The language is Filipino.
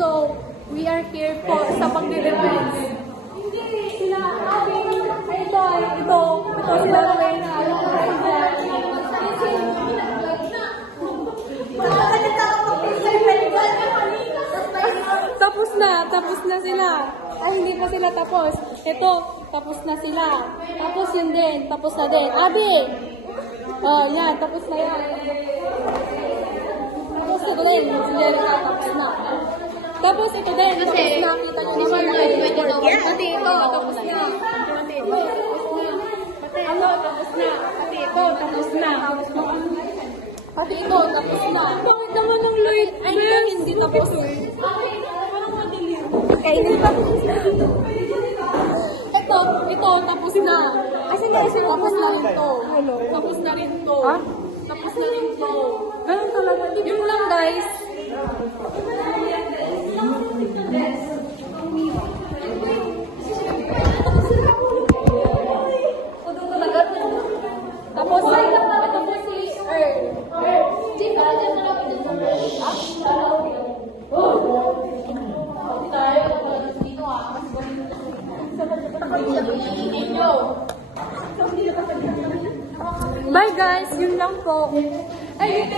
So, we are here po sa pagdidefense. Sila, ito sila Rowena. Tapos na sila. Ay, hindi pa sila tapos. Ito, tapos na sila. Tapos yun din, tapos na din. Abi! Oh, yan, tapos na yan. Tapos ito din, si Jerica, tapos na. Tapos ito din, tapos na. Kita nyo naman na pati ito, tapos na. Pati ito, tapos na. Ano, tapos na. Pati ito, tapos na. Pati ito, tapos na. Bakit naman ng Lloyd? Ay, hindi tapos. Parang madilim. Kainin pa. Ito, tapos na. Kasi tapos na rin to. Tapos na rin to. Tapos na rin to. Ganun talaga. Yun lang, guys. Tapos, ito po si Earl. Chief, ano dyan na lang dito? Bye guys, yun lang po. Ay,